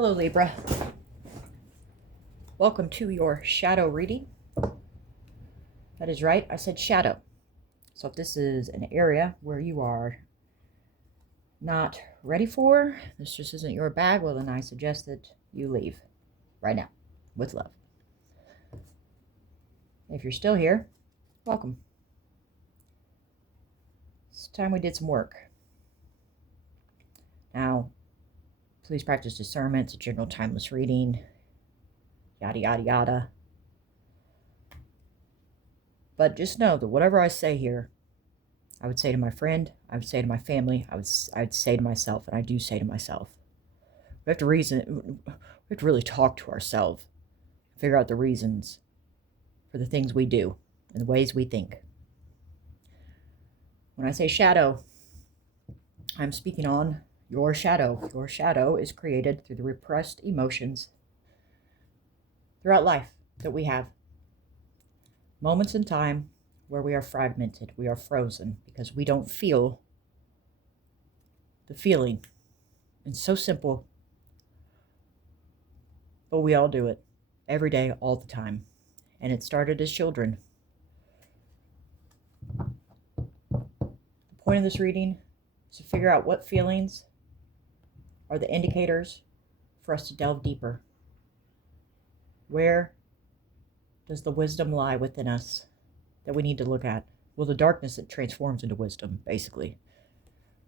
Hello, Libra. Welcome to your shadow reading. That is right, I said shadow. So if this is an area where you are not ready for, this just isn't your bag, well then I suggest that you leave right now with love. If you're still here, welcome. It's time we did some work. Now, please practice discernment. It's a general timeless reading. Yada, yada, yada. But just know that whatever I say here, I would say to my friend, I would say to my family, I would say to myself, and I do say to myself. We have to really talk to ourselves, figure out the reasons for the things we do and the ways we think. When I say shadow, I'm speaking on your shadow. Your shadow is created through the repressed emotions throughout life that we have. Moments in time where we are fragmented, we are frozen because we don't feel the feeling. It's so simple, but we all do it every day, all the time. And it started as children. The point of this reading is to figure out what feelings are the indicators for us to delve deeper. Where does the wisdom lie within us that we need to look at? Well, the darkness that transforms into wisdom, basically.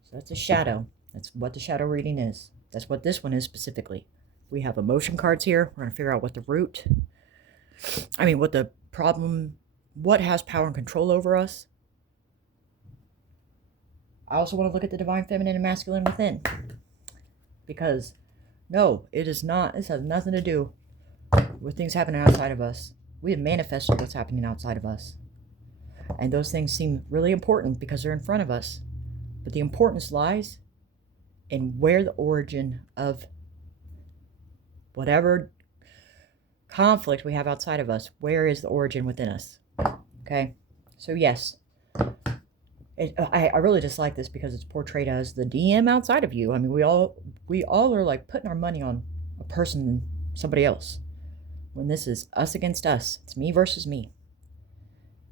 So that's a shadow. That's what the shadow reading is. That's what this one is specifically. We have emotion cards here. We're going to figure out what the what the problem, what has power and control over us. I also want to look at the divine feminine and masculine within. Because, no, it is not, this has nothing to do with things happening outside of us. We have manifested what's happening outside of us. And those things seem really important because they're in front of us. But the importance lies in where the origin of whatever conflict we have outside of us, where is the origin within us? Okay? So yes, I really dislike this because it's portrayed as the DM outside of you. I mean, we all are like putting our money on a person, somebody else. When this is us against us. It's me versus me.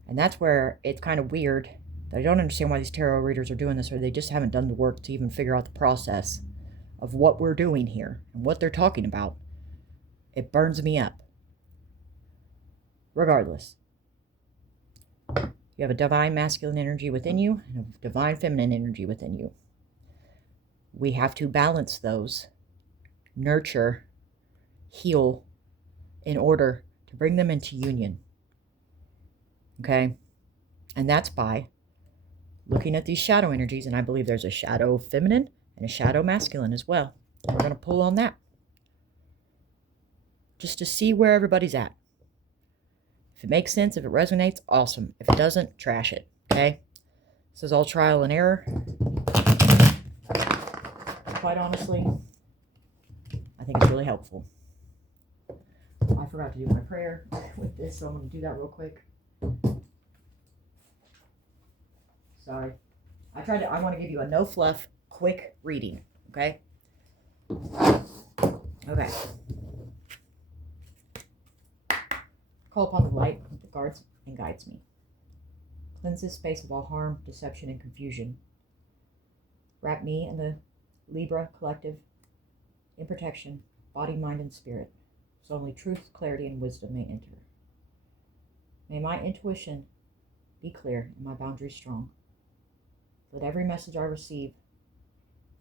And that's where it's kind of weird. I don't understand why these tarot readers are doing this, or they just haven't done the work to even figure out the process of what we're doing here and what they're talking about. It burns me up. Regardless. You have a divine masculine energy within you and a divine feminine energy within you. We have to balance those, nurture, heal, in order to bring them into union. Okay? And that's by looking at these shadow energies, and I believe there's a shadow feminine and a shadow masculine as well. And we're going to pull on that. Just to see where everybody's at. If it makes sense, if it resonates, awesome. If it doesn't, trash it. Okay? This is all trial and error. Quite honestly, I think it's really helpful. I forgot to do my prayer with this, so I'm going to do that real quick. Sorry. I want to give you a no fluff, quick reading, okay? Okay. Call upon the light that guards and guides me. Cleanse this space of all harm, deception, and confusion. Wrap me and the Libra collective in protection, body, mind, and spirit. So only truth, clarity, and wisdom may enter. May my intuition be clear and my boundaries strong. Let every message I receive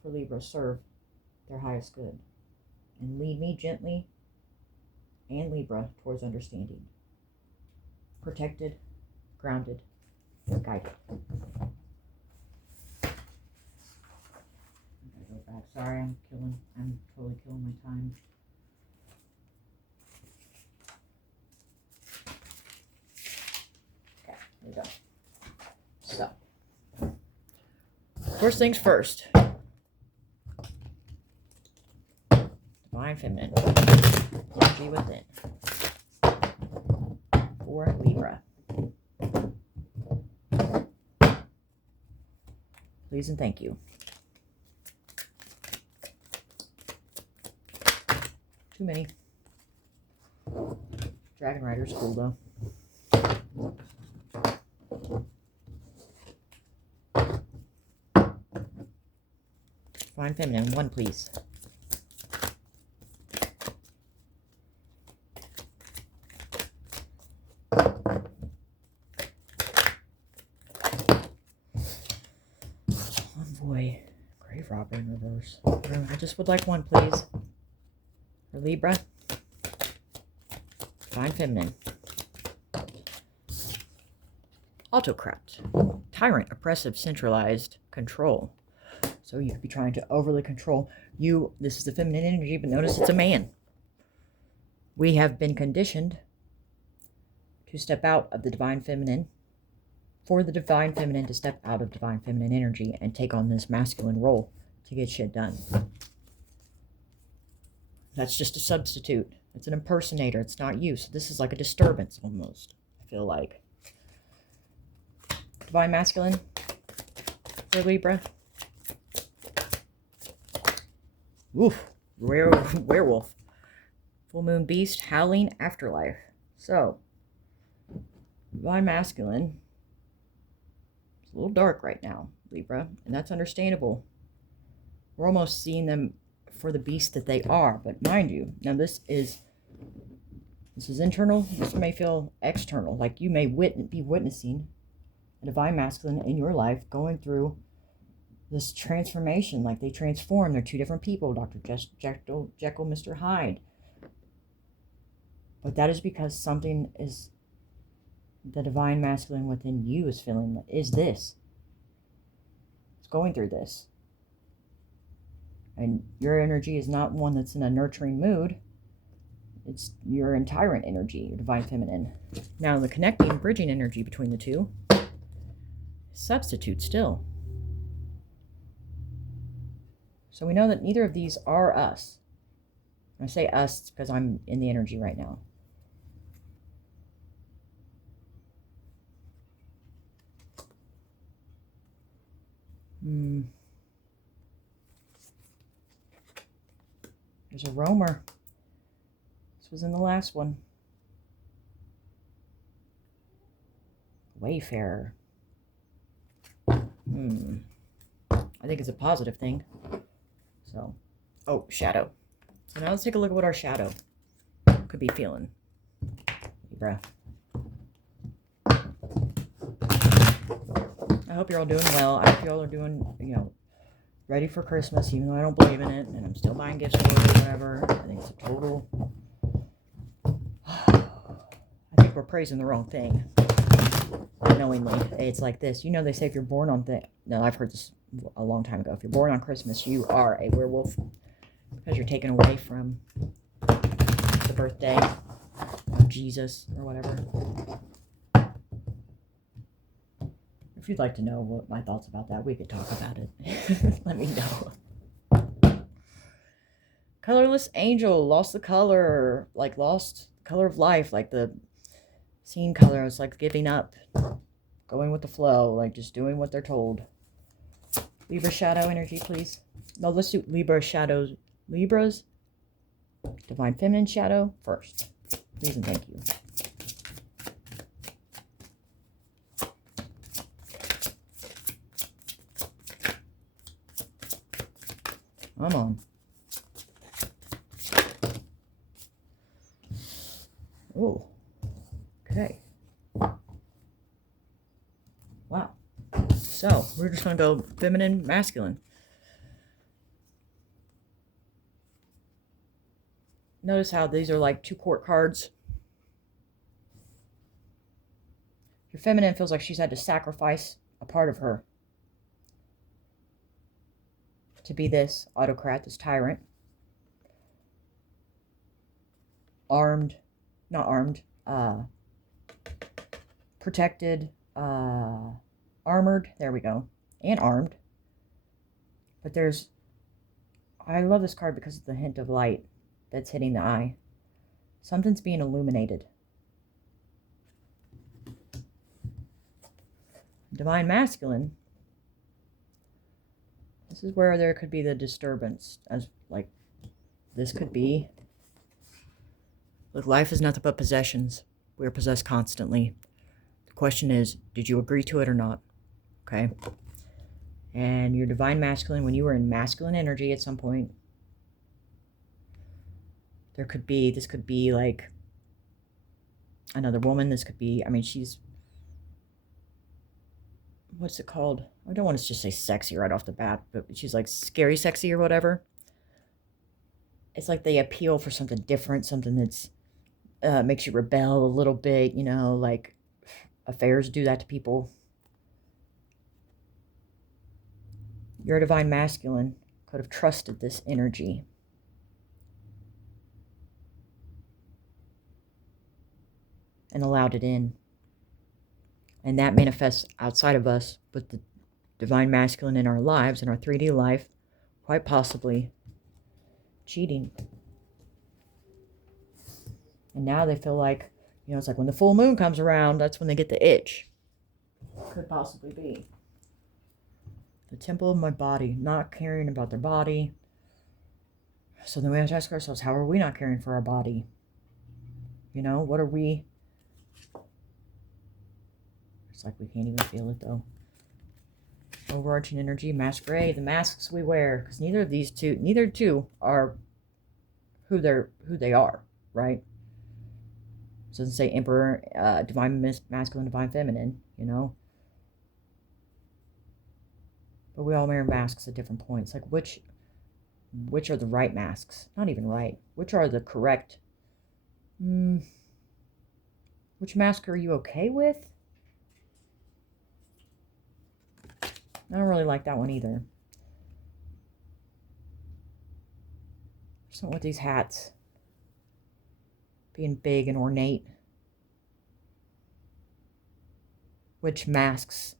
for Libra serve their highest good. And lead me gently and Libra towards understanding. Protected, grounded, and guided. I gotta go back. Sorry, I'm totally killing my time. There we go. So, first things first. Divine feminine. Energy within. For Libra. Please and thank you. Too many. Dragon Rider's cool though. Divine Feminine, 1 please. Envoy, Grave Robber in reverse. I just would like 1 please. For Libra. Divine Feminine. Autocrat. Tyrant, oppressive, centralized control. So you could be trying to overly control you. This is the feminine energy, but notice it's a man. We have been conditioned to step out of the divine feminine, for the divine feminine to step out of divine feminine energy and take on this masculine role to get shit done. That's just a substitute. It's an impersonator. It's not you. So this is like a disturbance almost, I feel like. Divine masculine for Libra. Oof, werewolf. Full moon beast, howling afterlife. So, divine masculine. It's a little dark right now, Libra, and that's understandable. We're almost seeing them for the beast that they are, but mind you, now this is internal. This may feel external, like you may be witnessing a divine masculine in your life going through this transformation, like they transform. They're 2 different people, Dr. Jekyll, Mr. Hyde. But that is because something is, the divine masculine within you is feeling, is this. It's going through this. And your energy is not one that's in a nurturing mood. It's your in tyrant energy, your divine feminine. Now the connecting, bridging energy between the 2, substitute still. So we know that neither of these are us. When I say us, because I'm in the energy right now. There's a roamer. This was in the last one. Wayfarer. I think it's a positive thing. So, oh, shadow. So now let's take a look at what our shadow could be feeling. Libra. I hope you're all doing well. I hope you all are doing, ready for Christmas, even though I don't believe in it, and I'm still buying gifts for it or whatever. I think it's a total... I think we're praising the wrong thing. Unknowingly. It's like this. They say if you're born on... No, I've heard this a long time ago. If you're born on Christmas, you are a werewolf because you're taken away from the birthday of Jesus or whatever. If you'd like to know what my thoughts about that, we could talk about it. Let me know. Colorless angel, lost the color, like lost color of life, like the scene color. It's like giving up, going with the flow, like just doing what they're told. Libra shadow energy, please. No, let's do Libra shadows. Libra's divine feminine shadow first. Please and thank you. Come on. Oh, okay. Wow. So, we're just going to go feminine, masculine. Notice how these are like 2 court cards. Your feminine feels like she's had to sacrifice a part of her to be this autocrat, this tyrant. Protected, armored, there we go, and armed. But I love this card because of the hint of light that's hitting the eye. Something's being illuminated. Divine masculine. This is where there could be the disturbance, as like this could be Look, life is nothing but possessions. We're possessed constantly. The question is, did you agree to it or not? Okay? And your divine masculine, when you were in masculine energy at some point, this could be like another woman. This could be, I mean, she's, what's it called? I don't want to just say sexy right off the bat, but she's like scary sexy or whatever. It's like they appeal for something different, something that's makes you rebel a little bit, you know, like affairs do that to people. Your divine masculine could have trusted this energy. And allowed it in. And that manifests outside of us, but the divine masculine in our lives, in our 3D life, quite possibly cheating. And now they feel like, you know, it's like when the full moon comes around, that's when they get the itch. Could possibly be. The temple of my body, not caring about their body. So then we have to ask ourselves, how are we not caring for our body? You know, what are we? It's like we can't even feel it though. Overarching energy, masquerade, the masks we wear, because neither two are who they are, right? So it doesn't say emperor, divine masculine, divine feminine, you know. But we all wear masks at different points. Like which are the right masks? Not even right. Which are the correct? Which mask are you okay with? I don't really like that one either. Just don't want these hats being big and ornate. Which masks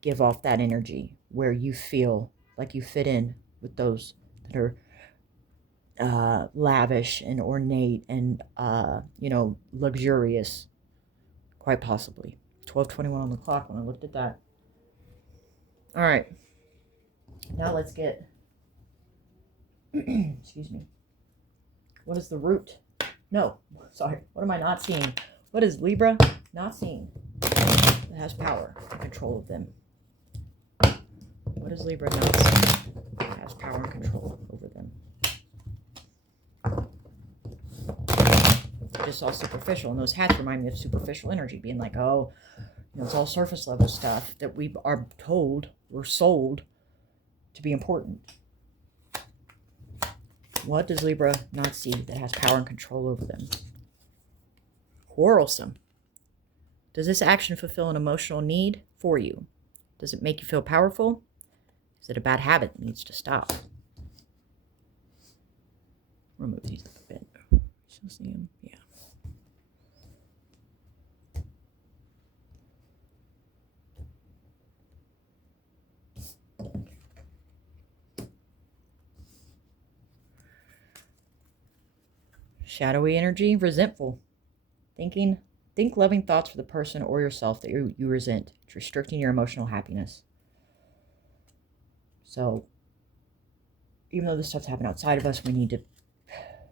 give off that energy where you feel like you fit in with those that are lavish and ornate and, you know, luxurious, quite possibly. 12:21 on the clock when I looked at that. All right. Now let's get, excuse me. What is the root? No, sorry. What am I not seeing? What is Libra not seeing? It has power and control of them. What is Libra not seeing? It has power and control over them. Just all superficial. And those hats remind me of superficial energy, being like, oh, you know, it's all surface level stuff that we are told, we're sold to be important. What does Libra not see that has power and control over them? Quarrelsome. Does this action fulfill an emotional need for you? Does it make you feel powerful? Is it a bad habit that needs to stop? Remove these a bit. Still see them? Yeah. Shadowy energy, resentful. Think loving thoughts for the person or yourself that you resent. It's restricting your emotional happiness. So, even though this stuff's happening outside of us, we need to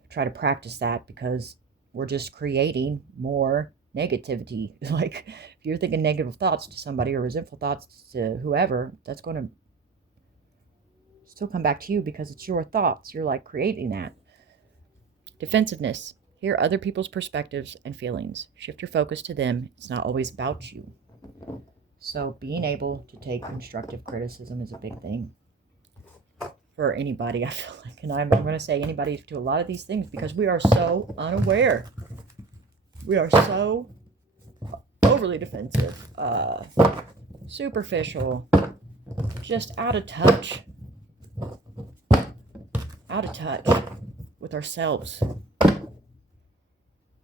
try to practice that because we're just creating more negativity. Like, if you're thinking negative thoughts to somebody or resentful thoughts to whoever, that's going to still come back to you because it's your thoughts. You're like creating that. Defensiveness. Hear other people's perspectives and feelings. Shift your focus to them. It's not always about you. So being able to take constructive criticism is a big thing for anybody, I feel like. And I'm going to say anybody to a lot of these things because we are so unaware. We are so overly defensive, superficial, just out of touch with ourselves.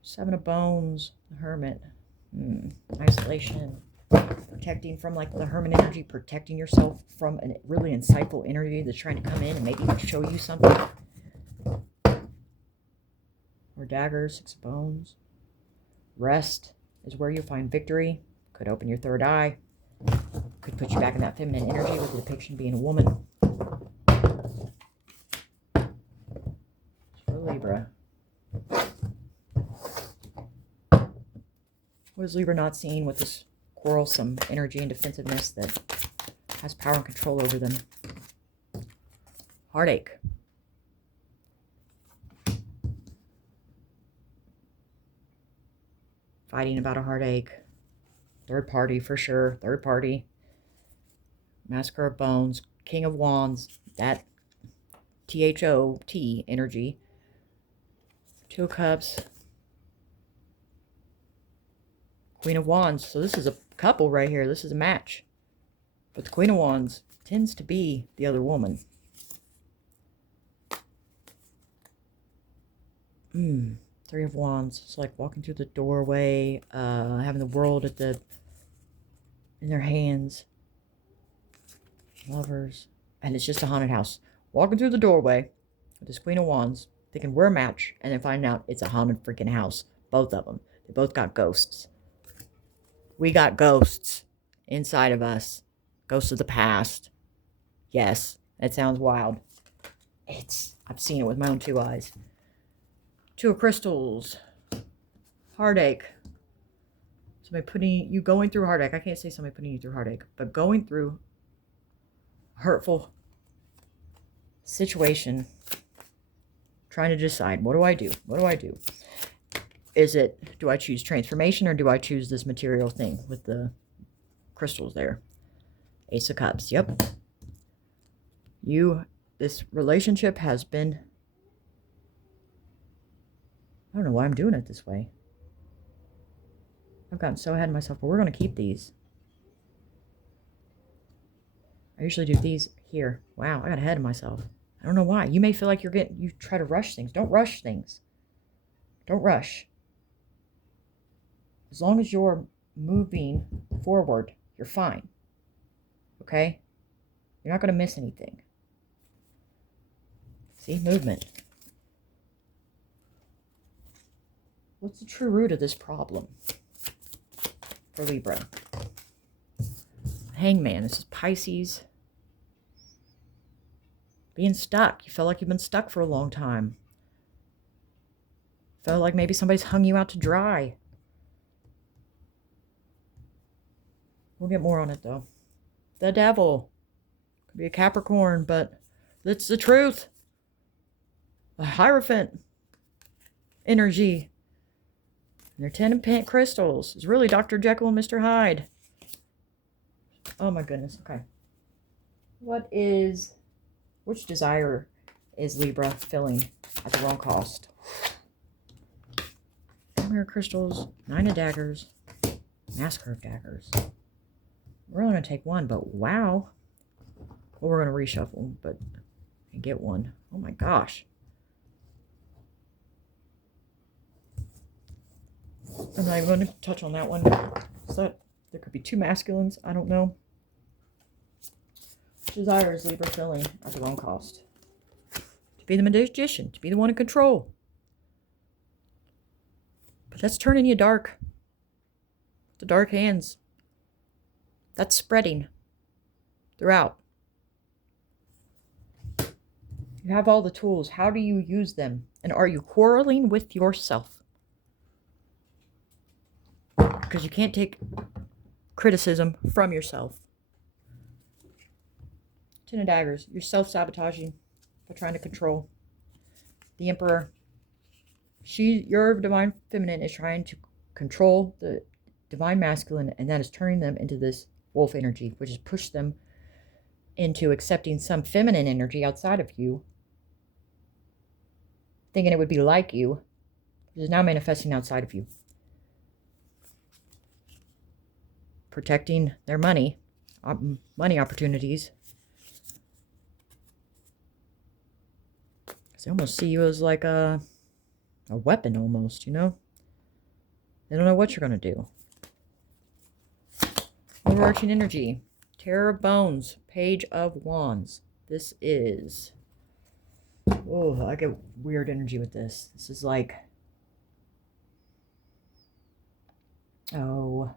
Seven of Bones, the Hermit, isolation, protecting from like the Hermit energy, protecting yourself from a really insightful energy that's trying to come in and maybe show you something. Or Daggers, Six of Bones. Rest is where you find victory. Could open your third eye. Could put you back in that feminine energy with the depiction being a woman. For Libra. What is Libra not seeing with this quarrelsome energy and defensiveness that has power and control over them? Heartache. Fighting about a heartache. Third party for sure. Third party. Massacre of Bones. King of Wands. That THOT energy. Two of Cups. Queen of Wands. So this is a couple right here. This is a match. But the Queen of Wands tends to be the other woman. Three of Wands. It's like walking through the doorway, having the world in their hands. Lovers. And it's just a haunted house. Walking through the doorway with this Queen of Wands, thinking we're a match, and then finding out it's a haunted freaking house. Both of them. They both got ghosts. We got ghosts inside of us. Ghosts of the past. Yes, it sounds wild. I've seen it with my own two eyes. Two of Crystals. Heartache. Somebody going through heartache. I can't say somebody putting you through heartache, but going through a hurtful situation. Trying to decide, what do I do? What do I do? Do I choose transformation or do I choose this material thing with the crystals there? Ace of Cups. Yep. This relationship has been, I don't know why I'm doing it this way. I've gotten so ahead of myself, but we're going to keep these. I usually do these here. Wow, I got ahead of myself. I don't know why. You may feel like you try to rush things. Don't rush things. Don't rush. As long as you're moving forward, you're fine. Okay? You're not going to miss anything. See? Movement. What's the true root of this problem for Libra? Hangman. This is Pisces. Being stuck. You feel like you've been stuck for a long time. Felt like maybe somebody's hung you out to dry. We'll get more on it, though. The Devil. Could be a Capricorn, but it's the truth. A Hierophant energy. And their 10 of Pent crystals. It's really Dr. Jekyll and Mr. Hyde. Oh, my goodness. Okay. Which desire is Libra filling at the wrong cost? Mirror crystals, 9 of daggers, Massacre of daggers. We're only going to take one, but wow. Well, we're going to reshuffle, but and get one. Oh my gosh. I'm not even going to touch on that one. So there could be two masculines. I don't know. Desire is Libra filling at the wrong cost. To be the magician, to be the one in control. But that's turning you dark. The dark hands. That's spreading throughout. You have all the tools. How do you use them? And are you quarreling with yourself? Because you can't take criticism from yourself. 10 of daggers. You're self-sabotaging by trying to control. The Emperor. Your divine feminine is trying to control the divine masculine, and that is turning them into this wolf energy, which has pushed them into accepting some feminine energy outside of you, thinking it would be like you, which is now manifesting outside of you. Protecting their money opportunities. They almost see you as like a weapon almost, you know? They don't know what you're going to do. Overarching energy. Terror of Bones. Page of Wands. This is... Oh, I get weird energy with this. This is like... Oh.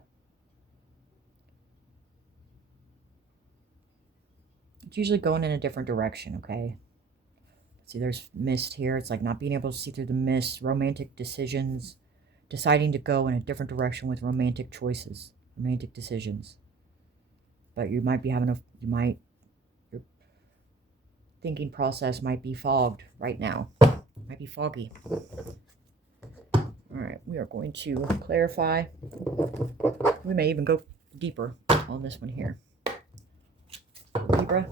It's usually going in a different direction, okay? See, there's mist here. It's like not being able to see through the mist. Romantic decisions. deciding to go in a different direction with romantic choices, romantic decisions. But you might be having your thinking process might be fogged right now. Might be foggy. All right, we are going to clarify. We may even go deeper on this one here. Libra.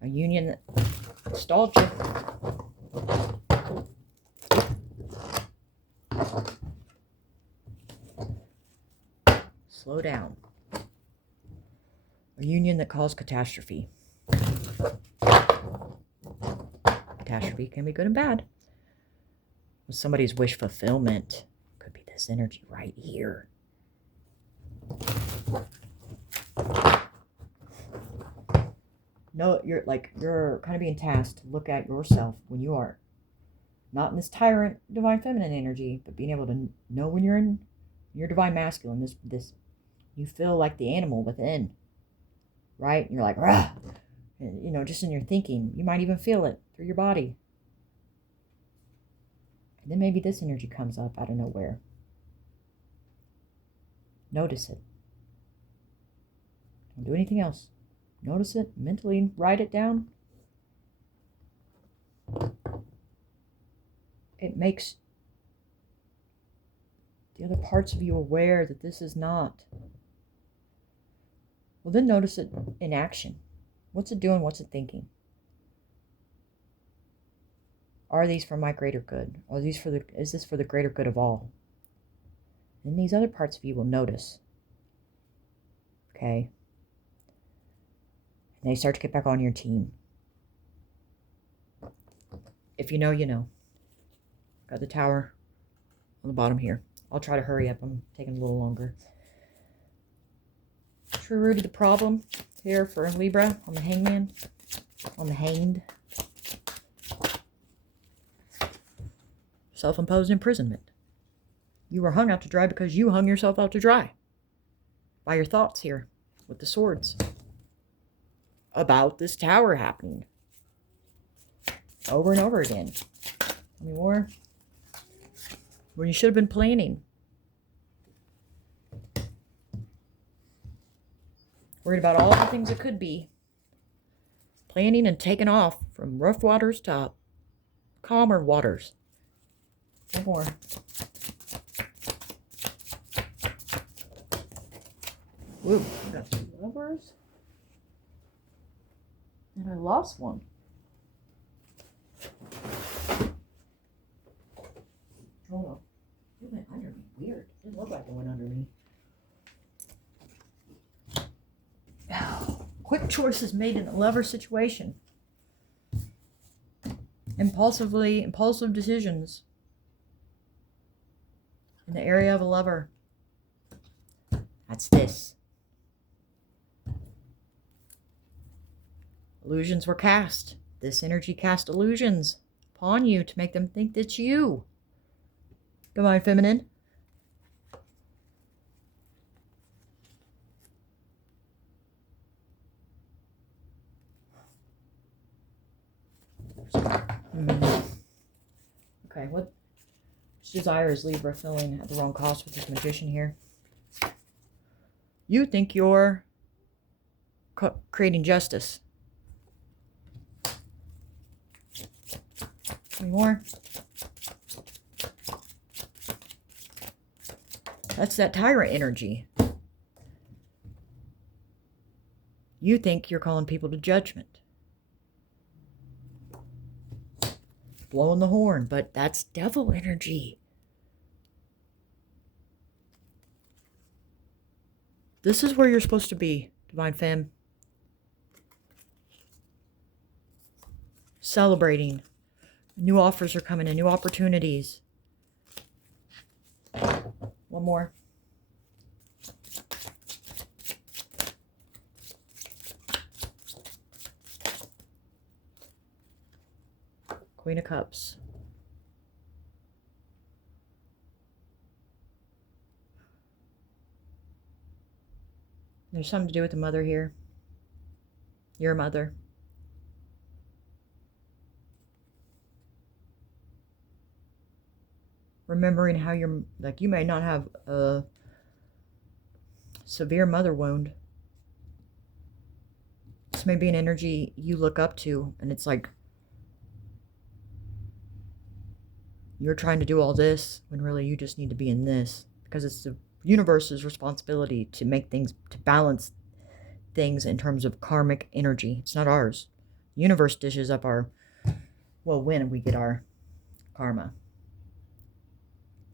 A union that stalled you. Slow down. A union that caused catastrophe. Catastrophe can be good and bad. Somebody's wish fulfillment could be this energy right here. No, you're kind of being tasked to look at yourself when you are not in this tyrant divine feminine energy, but being able to know when you're in your divine masculine. This you feel like the animal within, right? And you're like, rah! And, just in your thinking, you might even feel it through your body. And then maybe this energy comes up out of nowhere. Notice it. Don't do anything else. Notice it, mentally write it down. It makes the other parts of you aware that this is not. Well, then notice it in action. What's it doing? What's it thinking? Are these for my greater good? Is this for the greater good of all? And these other parts of you will notice. Okay? And they start to get back on your team. If you know, you know. Got the tower on the bottom here. I'll try to hurry up. I'm taking a little longer. True root of the problem here for Libra on the hangman. On the hanged. Self-imposed imprisonment. You were hung out to dry because you hung yourself out to dry. By your thoughts here with the swords. About this tower happening. Over and over again. Any more? When you should have been planning. Worried about all the things that could be. Planning and taking off from rough waters to calmer waters. No more. Whoop, I got some lovers. And I lost one. Hold on. It went under me. Weird. It didn't look like it went under me. Quick choices made in a lover situation. Impulsive decisions. In the area of a lover. That's this. Illusions were cast. This energy cast illusions upon you to make them think it's you. Divine feminine. Okay, which desire is Libra filling at the wrong cost with this magician here? You think you're creating justice. Any more? That's that tyrant energy. You think you're calling people to judgment. Blowing the horn, but that's devil energy. This is where you're supposed to be, Divine Femme. Celebrating. New offers are coming in, new opportunities. One more. Queen of Cups. There's something to do with the mother here. Your mother. remembering how you're, like, you may not have a severe mother wound. This may be an energy you look up to, and it's like you're trying to do all this when really you just need to be in this, because it's the universe's responsibility to make things, to balance things in terms of karmic energy. It's not ours. The universe dishes up our, well, when we get our karma.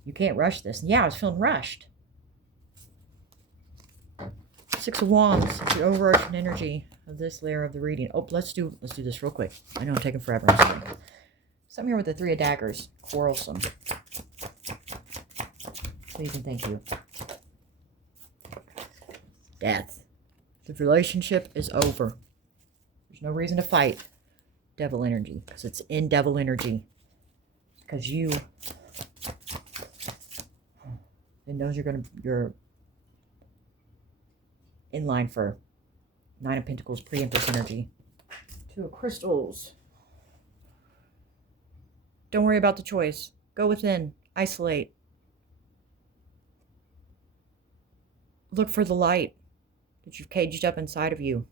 You can't rush this. Yeah, I was feeling rushed. Six of Wands, the overarching energy of this layer of the reading. Oh, let's do this real quick. I know I'm taking forever. I'm sorry. Something here with the Three of Daggers. Quarrelsome. Please and thank you. Death. The relationship is over. There's no reason to fight. Devil energy. Because it's in devil energy. Because you... It knows you're in line for Nine of Pentacles, pre-Empress energy. Two of Crystals. Don't worry about the choice. Go within. Isolate. Look for the light that you've caged up inside of you.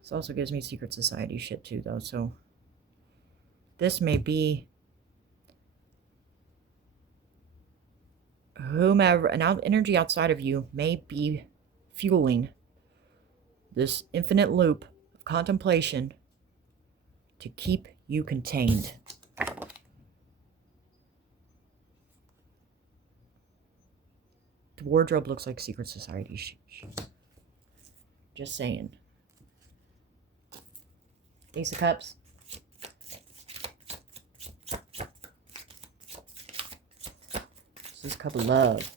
This also gives me secret society shit too, though, so this may be whomever, an energy outside of you may be fueling this infinite loop of contemplation to keep you contained. The wardrobe looks like secret society shit. Just saying. Ace of Cups. This is a cup of love.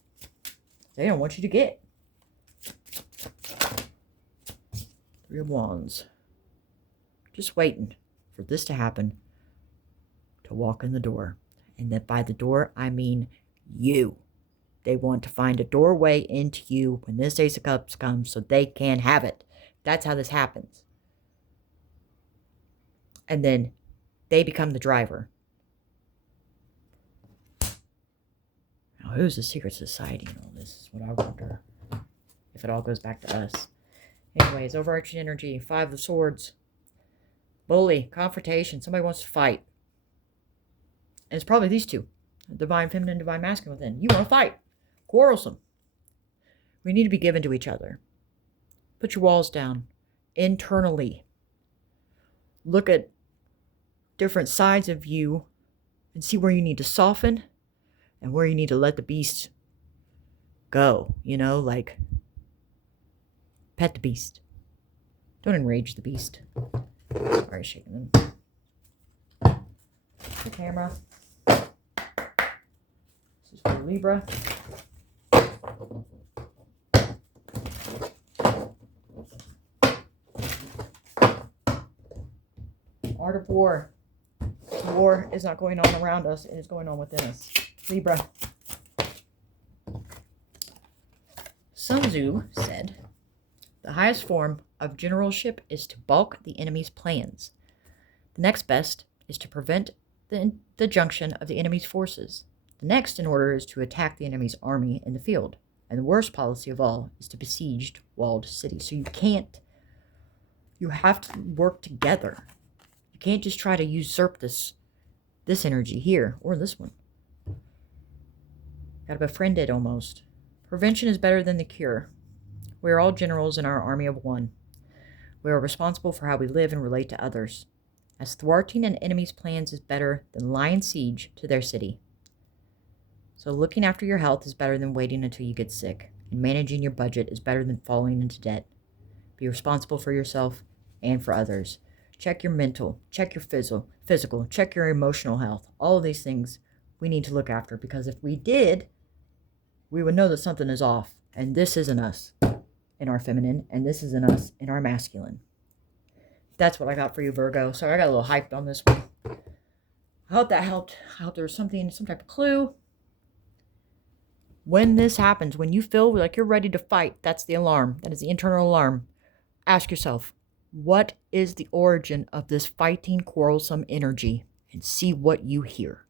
They don't want you to get. Three of Wands. Just waiting for this to happen. To walk in the door. And that by the door, I mean you. They want to find a doorway into you when this Ace of Cups comes so they can have it. That's how this happens. And then they become the driver. Now, who's the secret society in all this is what I wonder. If it all goes back to us. Anyways, overarching energy. Five of Swords. Bully. Confrontation. Somebody wants to fight. And it's probably these two. Divine Feminine, Divine Masculine within. You want to fight. Quarrelsome. We need to be given to each other. Put your walls down. Internally. Look at different sides of you and see where you need to soften and where you need to let the beast go. You know, like pet the beast. Don't enrage the beast. Sorry, shaking them. The camera. This is for Libra. Art of War. War is not going on around us, it is going on within us. Libra. Sun Tzu said, the highest form of generalship is to balk the enemy's plans. The next best is to prevent the junction of the enemy's forces. The next in order is to attack the enemy's army in the field. And the worst policy of all is to besiege walled cities. So you have to work together. You can't just try to usurp this energy here or this one. Gotta befriend it almost. Prevention is better than the cure. We are all generals in our army of one. We are responsible for how we live and relate to others. As thwarting an enemy's plans is better than laying siege to their city. So looking after your health is better than waiting until you get sick. And managing your budget is better than falling into debt. Be responsible for yourself and for others. Check your mental, check your physical, check your emotional health. All of these things we need to look after, because if we did, we would know that something is off. And this isn't us in our feminine, and this isn't us in our masculine. That's what I got for you, Virgo. Sorry, I got a little hyped on this one. I hope that helped. I hope there was some type of clue. When this happens, when you feel like you're ready to fight, that's the alarm. That is the internal alarm. Ask yourself, What is the origin of this fighting, quarrelsome energy? And see what you hear.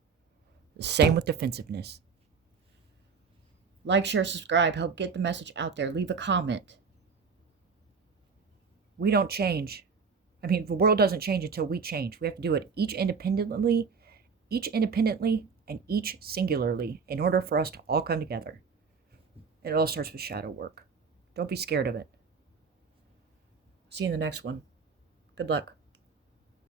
The same with defensiveness. Like, share, subscribe. Help get the message out there. Leave a comment. We don't change. I mean, the world doesn't change until we change. We have to do it each independently, and each singularly in order for us to all come together. It all starts with shadow work. Don't be scared of it. See you in the next one. Good luck.